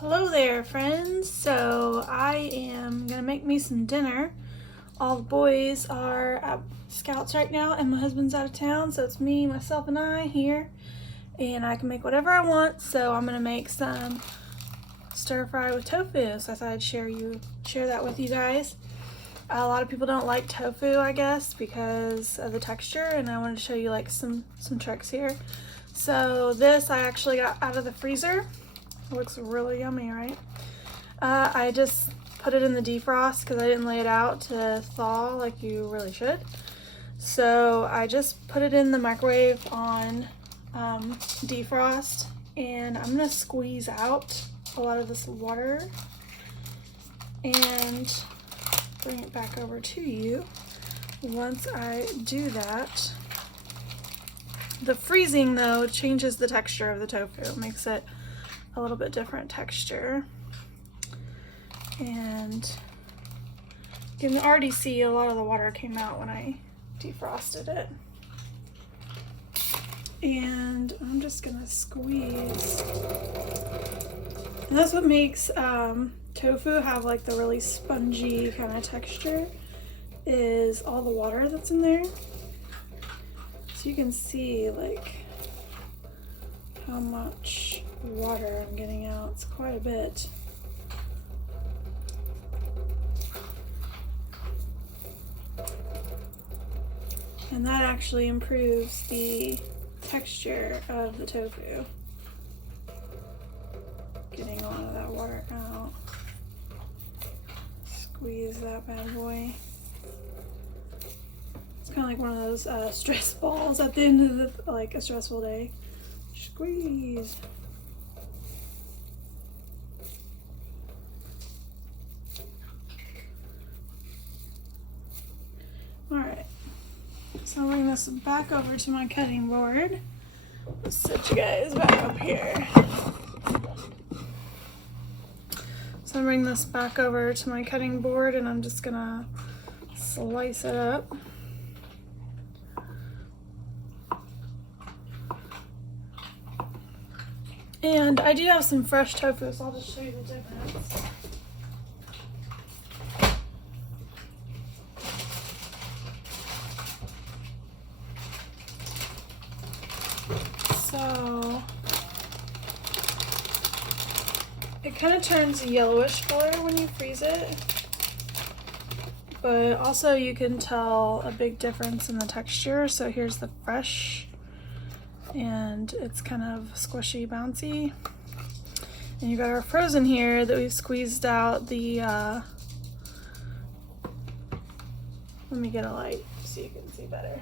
Hello there, friends. So I am gonna make me some dinner. All the boys are at Scouts right now and my husband's out of town, so it's me, myself, and I here, and I can make whatever I want. So I'm gonna make some stir fry with tofu, so I thought I'd share that with you guys. A lot of people don't like tofu, I guess, because of the texture, and I wanted to show you like some tricks here. So this I actually got out of the freezer. It looks really yummy, right? I just put it in the defrost because I didn't lay it out to thaw like you really should. So I just put it in the microwave on defrost, and I'm gonna squeeze out a lot of this water and bring it back over to you. Once I do that, the freezing though changes the texture of the tofu. It makes it a little bit different texture, and you can already see a lot of the water came out when I defrosted it. And I'm just gonna squeeze, and that's what makes tofu have like the really spongy kind of texture, is all the water that's in there. So you can see like how much water I'm getting out. It's quite a bit. And that actually improves the texture of the tofu. Getting all of that water out. Squeeze that bad boy. It's kind of like one of those stress balls at the end of like a stressful day. Squeeze. Alright, so I'll bring this back over to my cutting board. Let's set you guys back up here. So I'll bring this back over to my cutting board, and I'm just gonna slice it up. And I do have some fresh tofu, so I'll just show you the difference. So it kind of turns a yellowish color when you freeze it, but also you can tell a big difference in the texture. So here's the fresh, and it's kind of squishy, bouncy. And you got our frozen here that we've squeezed out the, let me get a light so you can see better.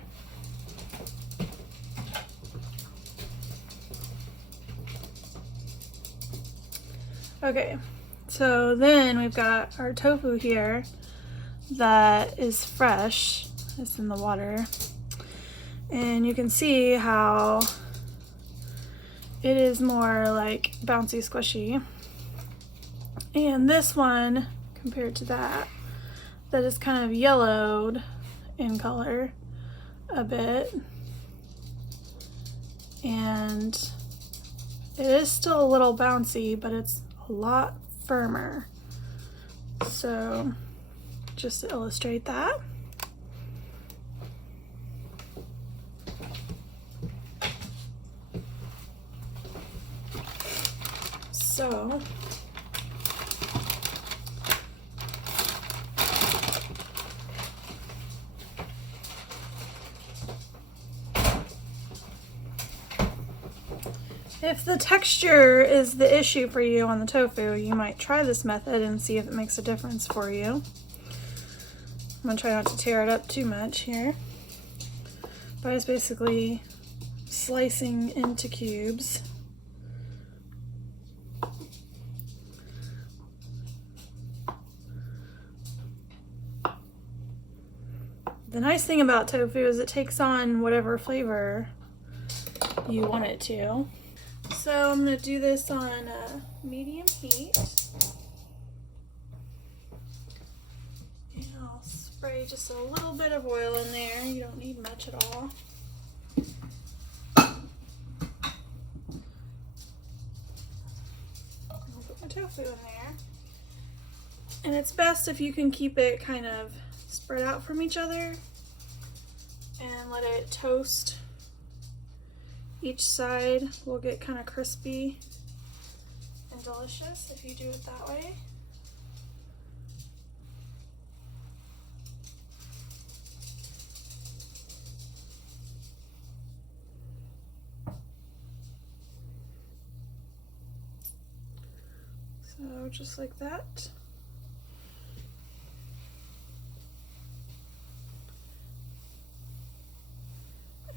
Okay, so then we've got our tofu here that is fresh. It's in the water. And you can see how it is more like bouncy, squishy. And this one, compared to that is kind of yellowed in color a bit. And it is still a little bouncy, but it's a lot firmer. So just to illustrate that. So if the texture is the issue for you on the tofu, you might try this method and see if it makes a difference for you. I'm gonna try not to tear it up too much here. But it's basically slicing into cubes. The nice thing about tofu is it takes on whatever flavor you want it to. So I'm going to do this on medium heat. And I'll spray just a little bit of oil in there. You don't need much at all. I'll put my tofu in there. And it's best if you can keep it kind of spread out from each other and let it toast. Each side will get kind of crispy and delicious if you do it that way. So just like that.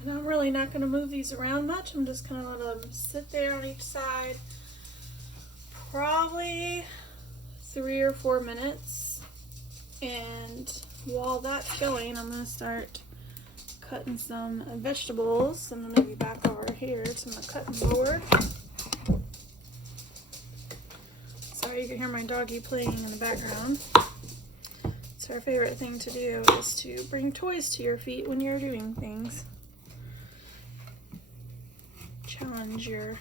And I'm really not going to move these around much. I'm just going to let them sit there on each side probably 3 or 4 minutes. And while that's going, I'm going to start cutting some vegetables. I'm going to be back over here to my cutting board. Sorry, you can hear my doggy playing in the background. It's her favorite thing to do is to bring toys to your feet when you're doing things. Challenge your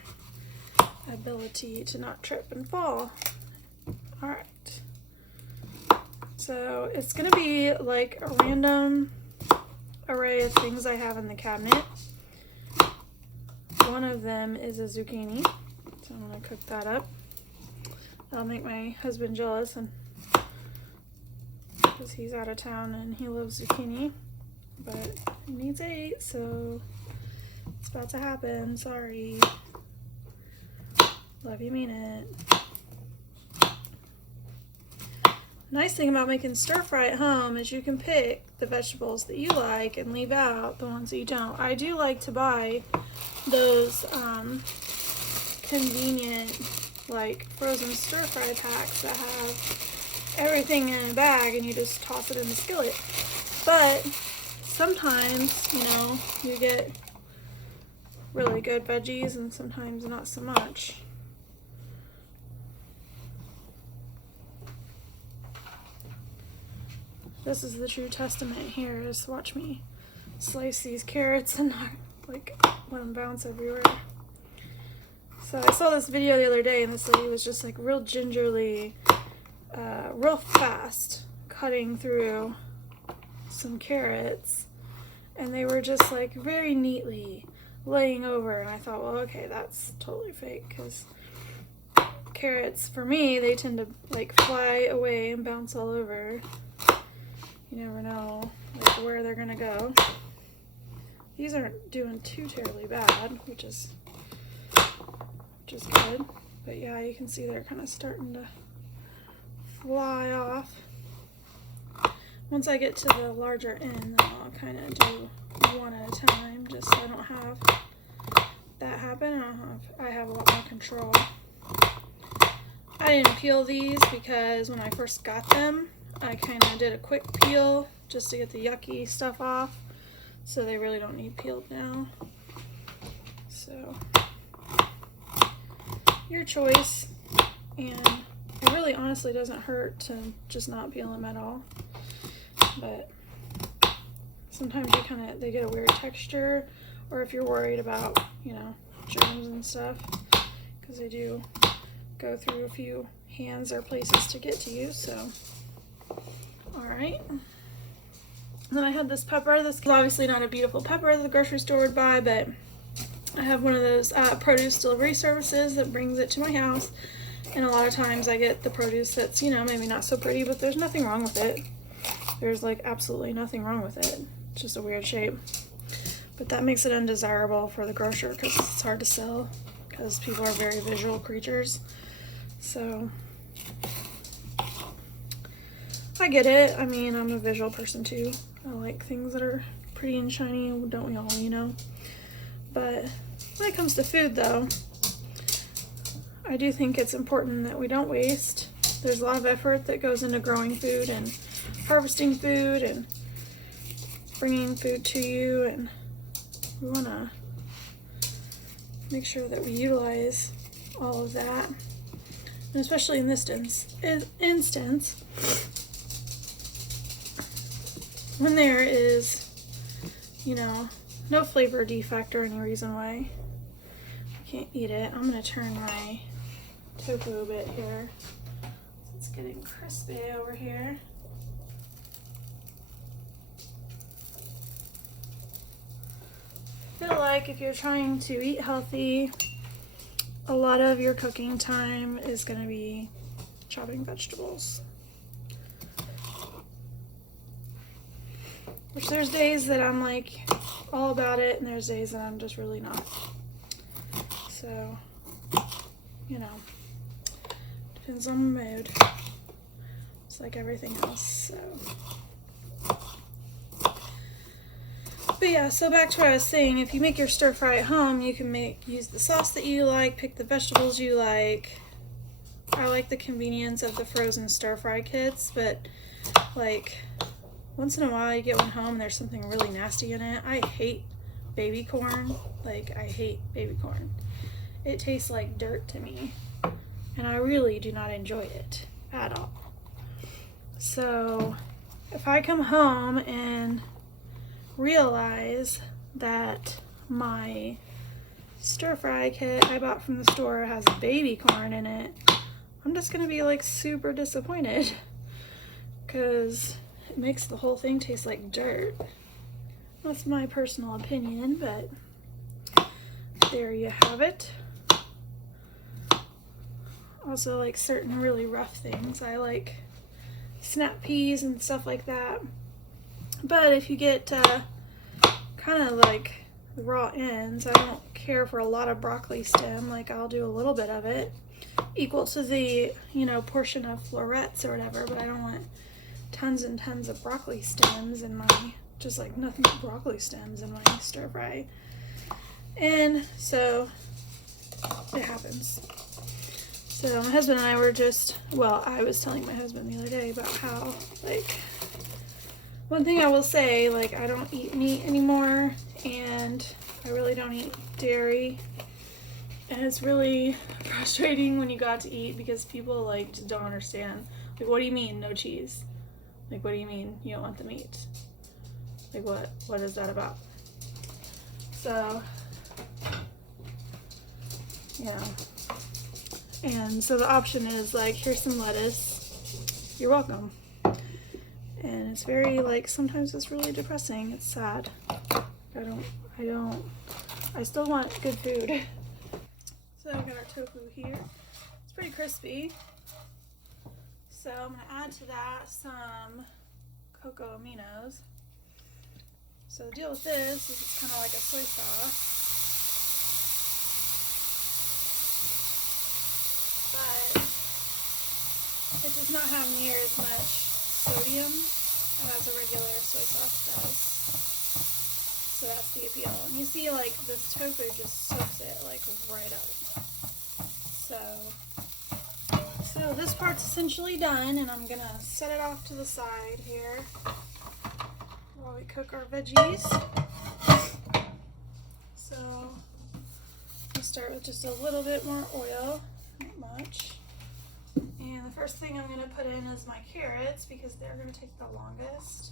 ability to not trip and fall. Alright. So it's going to be like a random array of things I have in the cabinet. One of them is a zucchini. So I'm going to cook that up. That'll make my husband jealous, and because he's out of town and he loves zucchini, but he needs 8, so it's about to happen. Sorry. Love you, mean it. Nice thing about making stir fry at home is you can pick the vegetables that you like and leave out the ones that you don't. I do like to buy those convenient like frozen stir fry packs that have everything in a bag and you just toss it in the skillet. But sometimes, you know, you get really good veggies and sometimes not so much. This is the true testament here, is watch me slice these carrots and not like let them bounce everywhere. So I saw this video the other day and this lady was just like real gingerly, real fast cutting through some carrots, and they were just like very neatly laying over, and I thought, well, okay, that's totally fake, because carrots, for me, they tend to like fly away and bounce all over. You never know like where they're gonna go. These aren't doing too terribly bad, which is good. But yeah, you can see they're kind of starting to fly off. Once I get to the larger end, then I'll kind of do one at a time, just so I don't have that happen. I have a lot more control. I didn't peel these because when I first got them, I kind of did a quick peel just to get the yucky stuff off, so they really don't need peeled now. So your choice, and it really honestly doesn't hurt to just not peel them at all, but sometimes they get a weird texture, or if you're worried about, you know, germs and stuff, because they do go through a few hands or places to get to you. So alright, then I had this pepper. This is obviously not a beautiful pepper that the grocery store would buy, but I have one of those produce delivery services that brings it to my house, and a lot of times I get the produce that's, you know, maybe not so pretty, but there's nothing wrong with it. There's like absolutely nothing wrong with it. It's just a weird shape. But that makes it undesirable for the grocer because it's hard to sell because people are very visual creatures. So I get it. I mean, I'm a visual person too. I like things that are pretty and shiny, don't we all, you know? But when it comes to food, though, I do think it's important that we don't waste. There's a lot of effort that goes into growing food and harvesting food and bringing food to you, and we want to make sure that we utilize all of that. And especially in this instance, when there is, you know, no flavor defect or any reason why I can't eat it, I'm going to turn my tofu a bit here. It's getting crispy over here. I feel like if you're trying to eat healthy, a lot of your cooking time is going to be chopping vegetables. Which there's days that I'm like all about it, and there's days that I'm just really not. So, you know, depends on the mood. It's like everything else, so. But yeah, so back to what I was saying, if you make your stir fry at home, you can use the sauce that you like, pick the vegetables you like. I like the convenience of the frozen stir fry kits, but like once in a while you get one home and there's something really nasty in it. I hate baby corn. Like, I hate baby corn. It tastes like dirt to me, and I really do not enjoy it at all. So if I come home and realize that my stir fry kit I bought from the store has baby corn in it, I'm just gonna be like super disappointed because it makes the whole thing taste like dirt. That's my personal opinion, but there you have it. Also, like certain really rough things, I like snap peas and stuff like that. But if you get kind of like the raw ends, I don't care for a lot of broccoli stem. Like, I'll do a little bit of it, equal to the, you know, portion of florets or whatever, but I don't want tons and tons of broccoli stems in my, just like nothing but broccoli stems in my stir fry. And so it happens. So my husband and I were just, well, I was telling my husband the other day about how, like, one thing I will say, like, I don't eat meat anymore, and I really don't eat dairy. And it's really frustrating when you go out to eat because people, like, just don't understand. Like, what do you mean, no cheese? Like, what do you mean you don't want the meat? Like, what is that about? So, yeah. And so the option is, like, here's some lettuce. You're welcome. And it's very, like, sometimes it's really depressing. It's sad. I still want good food. So I've got our tofu here. It's pretty crispy. So I'm going to add to that some cocoa aminos. So the deal with this is it's kind of like a soy sauce. But it does not have near as much sodium as a regular soy sauce does. So that's the appeal. And you see, like, this tofu just soaks it, like, right up. So this part's essentially done, and I'm gonna set it off to the side here while we cook our veggies. So we'll start with just a little bit more oil, not much. And the first thing I'm going to put in is my carrots because they're going to take the longest.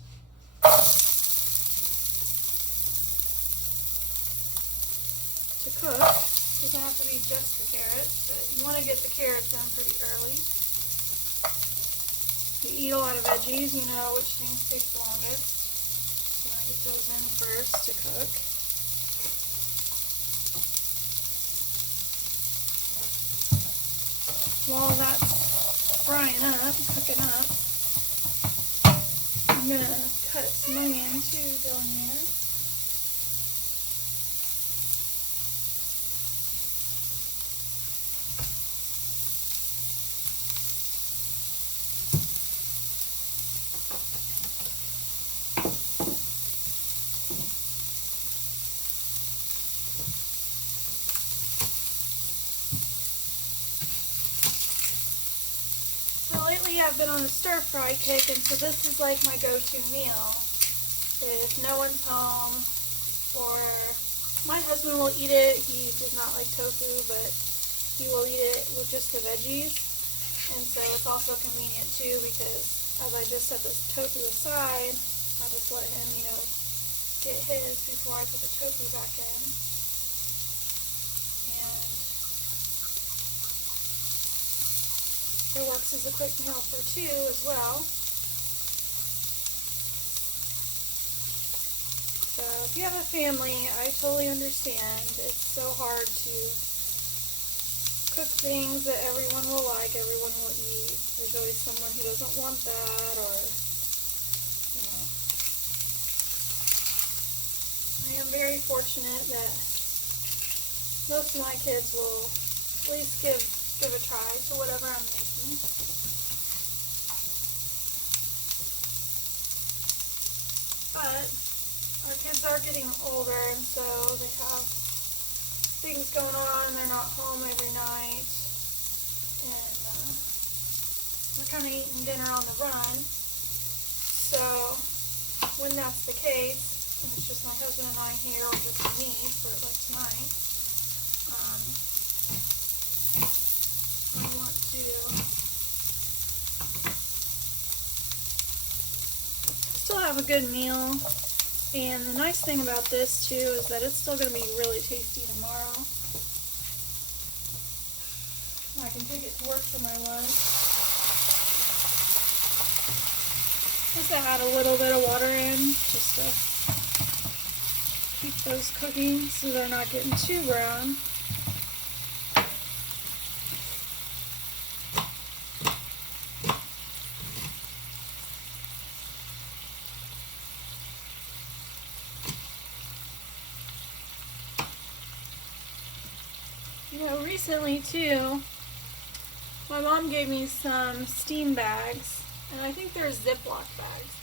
To cook, it doesn't have to be just the carrots, but you want to get the carrots in pretty early. If you eat a lot of veggies, you know which things take the longest. You want to get those in first to cook. While that's frying up, cooking up, I'm going to cut some onion too down here. Lately I've been on a stir fry kick, and so this is like my go-to meal. If no one's home, or my husband will eat it. He does not like tofu, but he will eat it with just the veggies. And so it's also convenient too because as I just set this tofu aside, I just let him, you know, get his before I put the tofu back in. And It works as a quick meal for two as well. So if you have a family, I totally understand. It's so hard to cook things that everyone will like, everyone will eat. There's always someone who doesn't want that, or, you know. I am very fortunate that most of my kids will at least give a try to whatever I'm making. But our kids are getting older, and so they have things going on. They're not home every night, and we're kind of eating dinner on the run. So when that's the case, and it's just my husband and I here, or just me for like tonight, I want to still have a good meal. And the nice thing about this too is that it's still going to be really tasty tomorrow. I can take it to work for my lunch. Just add a little bit of water in just to keep those cooking so they're not getting too brown. You know, recently too, my mom gave me some steam bags, and I think they're Ziploc bags,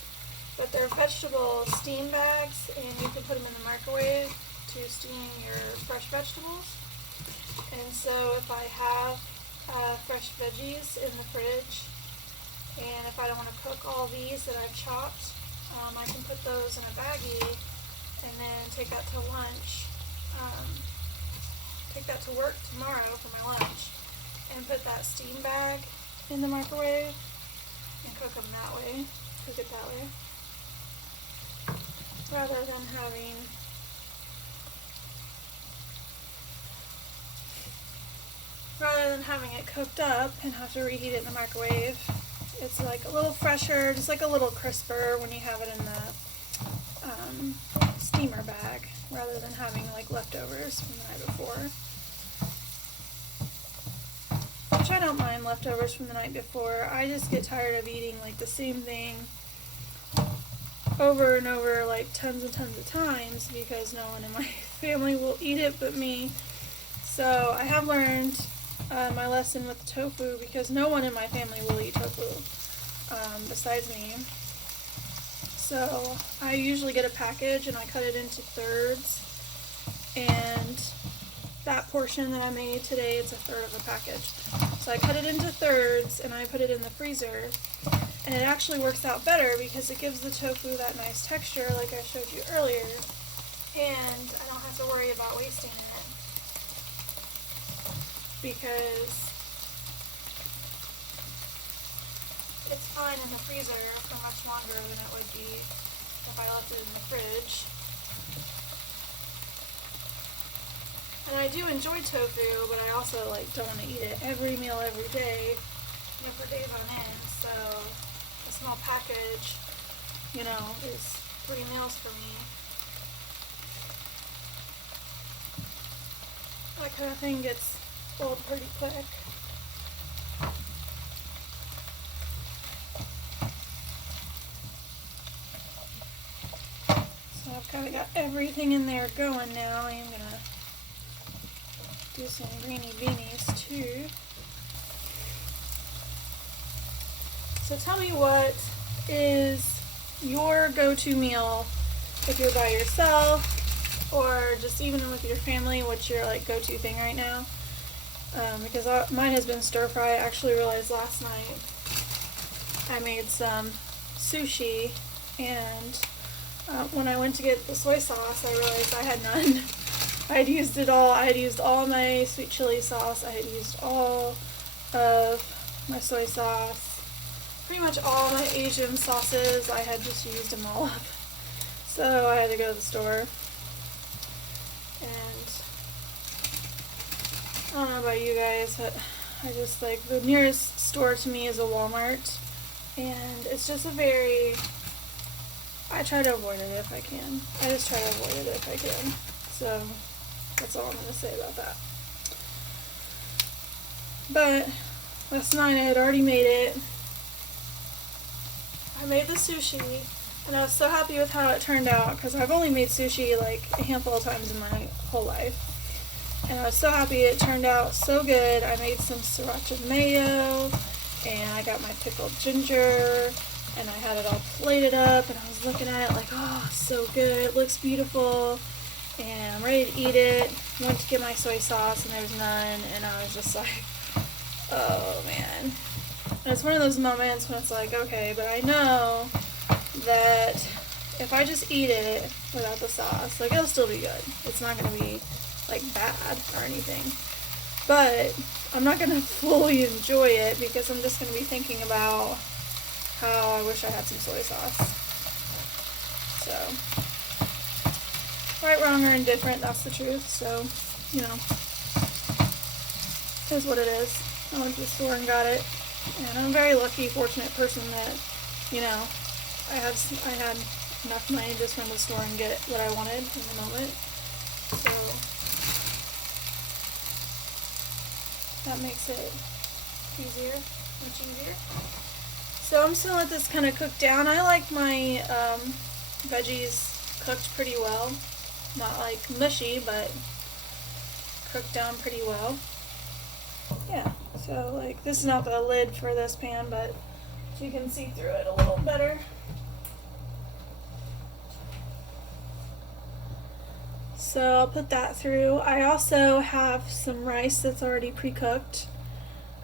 but they're vegetable steam bags, and you can put them in the microwave to steam your fresh vegetables. And so if I have fresh veggies in the fridge, and if I don't want to cook all these that I've chopped, I can put those in a baggie and then take that to lunch. Take that to work tomorrow for my lunch, and put that steam bag in the microwave and cook them that way, cook it that way, rather than having it cooked up and have to reheat it in the microwave. It's like a little fresher, just like a little crisper when you have it in the steamer bag, rather than having like leftovers from the night before. Which I don't mind leftovers from the night before. I just get tired of eating like the same thing over and over like tons and tons of times, because no one in my family will eat it but me. So I have learned my lesson with the tofu, because no one in my family will eat tofu besides me. So I usually get a package and I cut it into thirds, and that portion that I made today, it's a third of a package. So I cut it into thirds and I put it in the freezer, and it actually works out better because it gives the tofu that nice texture like I showed you earlier, and I don't have to worry about wasting it, because it's fine in the freezer for much longer than it would be if I left it in the fridge. And I do enjoy tofu, but I also don't want to eat it every meal every day, for days on end. So a small package, is 3 meals for me. That kind of thing gets old pretty quick. So I've kind of got everything in there going now. I am going to do some greeny beanies too. So tell me, what is your go-to meal if you're by yourself, or just even with your family? What's your go-to thing right now? Because mine has been stir fry. I actually realized last night I made some sushi, and when I went to get the soy sauce, I realized I had none. I had used it all. I had used all my sweet chili sauce. I had used all of my soy sauce. Pretty much all my Asian sauces, I had just used them all up. So I had to go to the store. And I don't know about you guys, but I just like, the nearest store to me is a Walmart, and it's just a very, I try to avoid it if I can. I just try to avoid it if I can. So that's all I'm going to say about that. But last night I had already made it. I made the sushi, and I was so happy with how it turned out because I've only made sushi like a handful of times in my whole life. And I was so happy it turned out so good. I made some sriracha mayo, and I got my pickled ginger, and I had it all plated up, and I was looking at it like, oh, so good. It looks beautiful, and I'm ready to eat it. Went to get my soy sauce, and there was none, and I was just like, oh, man. And it's one of those moments when it's like, okay, but I know that if I just eat it without the sauce, like, it'll still be good. It's not going to be like bad or anything, but I'm not gonna fully enjoy it because I'm just gonna be thinking about how I wish I had some soy sauce. So, right, wrong, or indifferent, that's the truth. So, you know, it is what it is. I went to the store and got it, and I'm a very lucky, fortunate person that, you know, I had enough money to just run to the store and get what I wanted in the moment. So that makes it easier, much easier. So I'm just gonna let this kind of cook down. I like my veggies cooked pretty well. Not like mushy, but cooked down pretty well. Yeah, so like this is not the lid for this pan, but you can see through it a little better. So I'll put that through. I also have some rice that's already pre-cooked.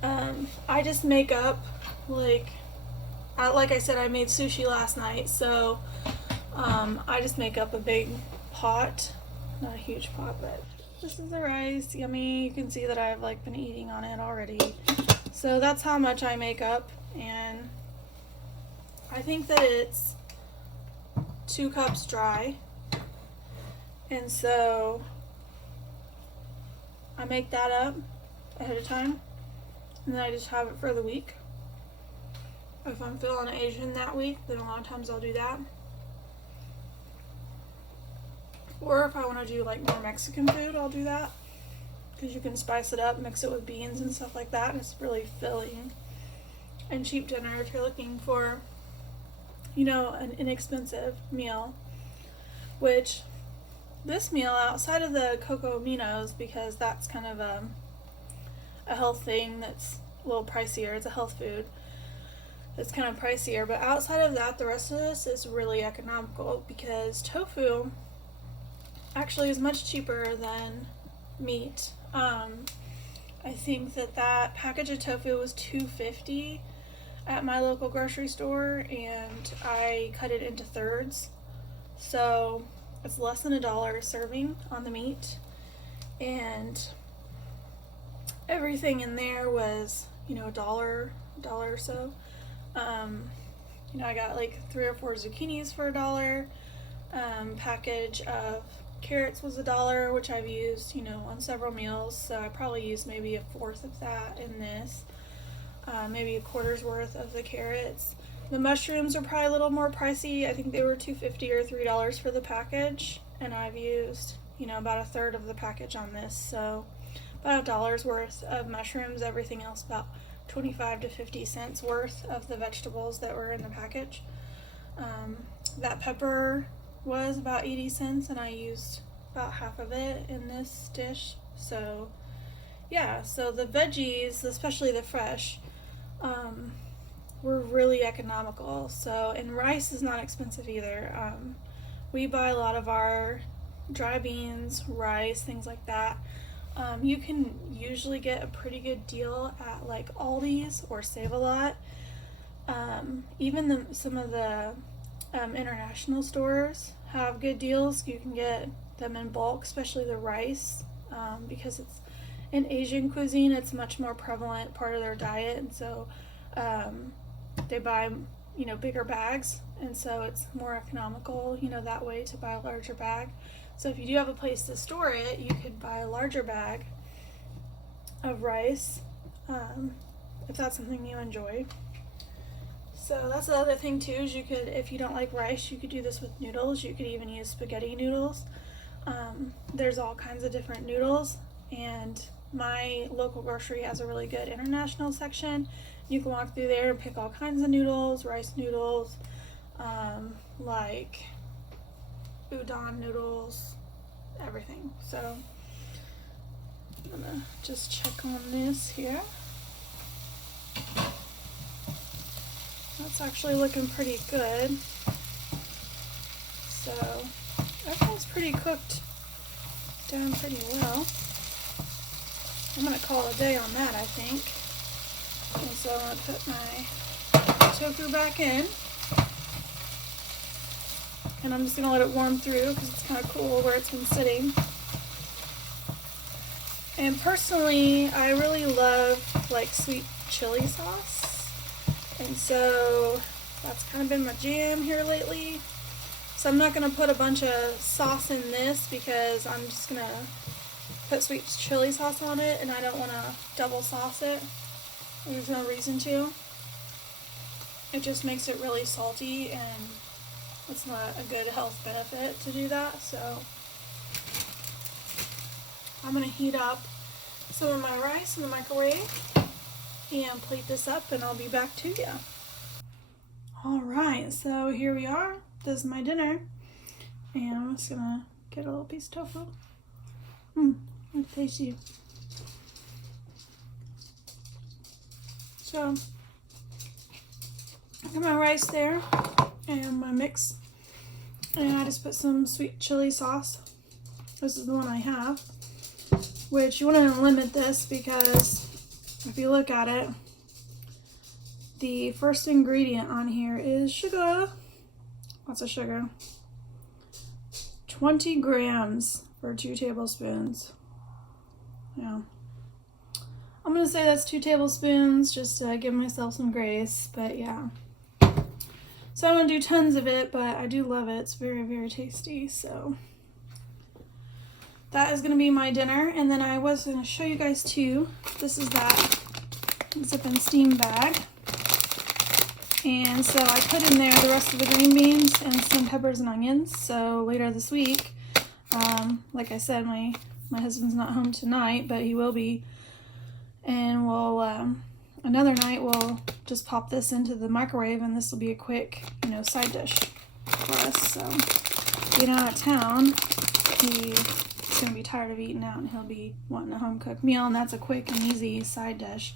I just make up, like I said, I made sushi last night, so I just make up a big pot, not a huge pot, but this is the rice, yummy. You can see that I've like been eating on it already. So that's how much I make up, and I think that it's 2 cups dry. And so I make that up ahead of time, and then I just have it for the week. If I'm feeling Asian that week, then a lot of times I'll do that. Or if I want to do like more Mexican food, I'll do that. Because you can spice it up, mix it with beans and stuff like that, and it's really filling and cheap dinner if you're looking for, you know, an inexpensive meal. Which this meal, outside of the cocoa aminos, because that's kind of a health thing that's a little pricier, it's a health food, it's kind of pricier, but outside of that, the rest of this is really economical because tofu actually is much cheaper than meat. I think that package of tofu was $2.50 at my local grocery store, and I cut it into thirds, so it's less than $1 a serving on the meat, and everything in there was, you know, $1 or so. You know, I got like 3 or 4 zucchinis for $1. Package of carrots was $1, which I've used, you know, on several meals. So I probably used maybe 1/4 of that in this. Maybe 1/4's worth of the carrots. The mushrooms are probably a little more pricey. I think they were $2.50 or $3 for the package, and I've used, you know, about 1/3 of the package on this. So about $1 worth of mushrooms. Everything else about 25 to 50 cents worth of the vegetables that were in the package. That pepper was about 80 cents, and I used about half of it in this dish. So yeah, so the veggies, especially the fresh, were really economical. So, and rice is not expensive either. We buy a lot of our dry beans, rice, things like that. You can usually get a pretty good deal at like Aldi's or Save a Lot. Even some of the international stores have good deals. You can get them in bulk, especially the rice, because it's in Asian cuisine, it's much more prevalent part of their diet, and so they buy, you know, bigger bags, and so it's more economical, you know, that way to buy a larger bag. So if you do have a place to store it, you could buy a larger bag of rice, if that's something you enjoy. So that's the other thing too, is you could, if you don't like rice, you could do this with noodles. You could even use spaghetti noodles. There's all kinds of different noodles, and my local grocery has a really good international section. You can walk through there and pick all kinds of noodles, rice noodles, like udon noodles, everything. So I'm gonna just check on this here. That's actually looking pretty good. So everything's pretty cooked down pretty well. I'm gonna call it a day on that, I think. And so I'm gonna put my tofu back in. And I'm just gonna let it warm through because it's kind of cool where it's been sitting. And personally, I really love like sweet chili sauce. And so that's kind of been my jam here lately. So I'm not gonna put a bunch of sauce in this because I'm just gonna put sweet chili sauce on it, and I don't wanna double sauce it. There's no reason to. It just makes it really salty, and it's not a good health benefit to do that. So I'm gonna heat up some of my rice in the microwave and plate this up, and I'll be back to you. Alright, so here we are. This is my dinner. And I'm just gonna get a little piece of tofu. It's tasty. So I got my rice there and my mix. And I just put some sweet chili sauce. This is the one I have. Which you want to limit this because if you look at it, the first ingredient on here is sugar. Lots of sugar. 20 grams for 2 tablespoons. Yeah. I'm going to say that's 2 tablespoons just to give myself some grace, but yeah. So I don't do tons of it, but I do love it. It's very, very tasty, so that is going to be my dinner. And then I was going to show you guys too. This is that zip and steam bag. And so I put in there the rest of the green beans and some peppers and onions. So later this week, like I said, my husband's not home tonight, but he will be. And we'll, another night we'll just pop this into the microwave, and this will be a quick, side dish for us. So being out of town, he's going to be tired of eating out, and he'll be wanting a home-cooked meal, and that's a quick and easy side dish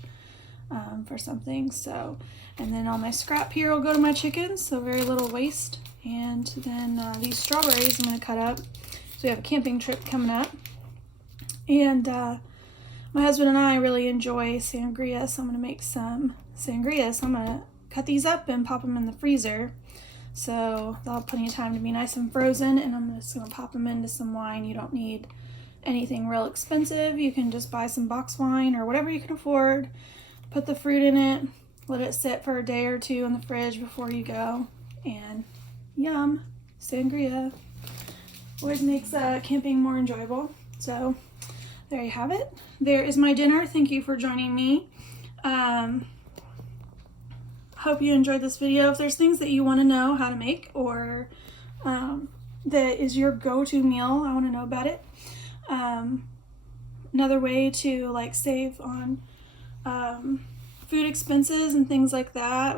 for something. So, and then all my scrap here will go to my chickens, so very little waste. And then these strawberries I'm going to cut up. So we have a camping trip coming up, and my husband and I really enjoy sangria, so I'm going to make some sangria. So I'm going to cut these up and pop them in the freezer, so they'll have plenty of time to be nice and frozen. And I'm just going to pop them into some wine. You don't need anything real expensive. You can just buy some box wine or whatever you can afford. Put the fruit in it, let it sit for a day or two in the fridge before you go, and yum, sangria. Always makes camping more enjoyable. So there you have it. There is my dinner. Thank you for joining me. Hope you enjoyed this video. If there's things that you want to know how to make, or that is your go-to meal, I want to know about it. Another way to save on food expenses and things like that,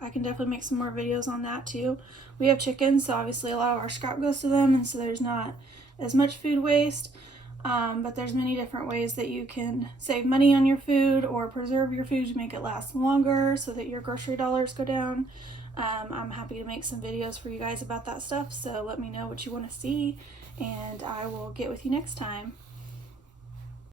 I can definitely make some more videos on that too. We have chickens, so obviously a lot of our scrap goes to them, and so there's not as much food waste. But there's many different ways that you can save money on your food or preserve your food to make it last longer so that your grocery dollars go down. I'm happy to make some videos for you guys about that stuff, so let me know what you want to see, and I will get with you next time.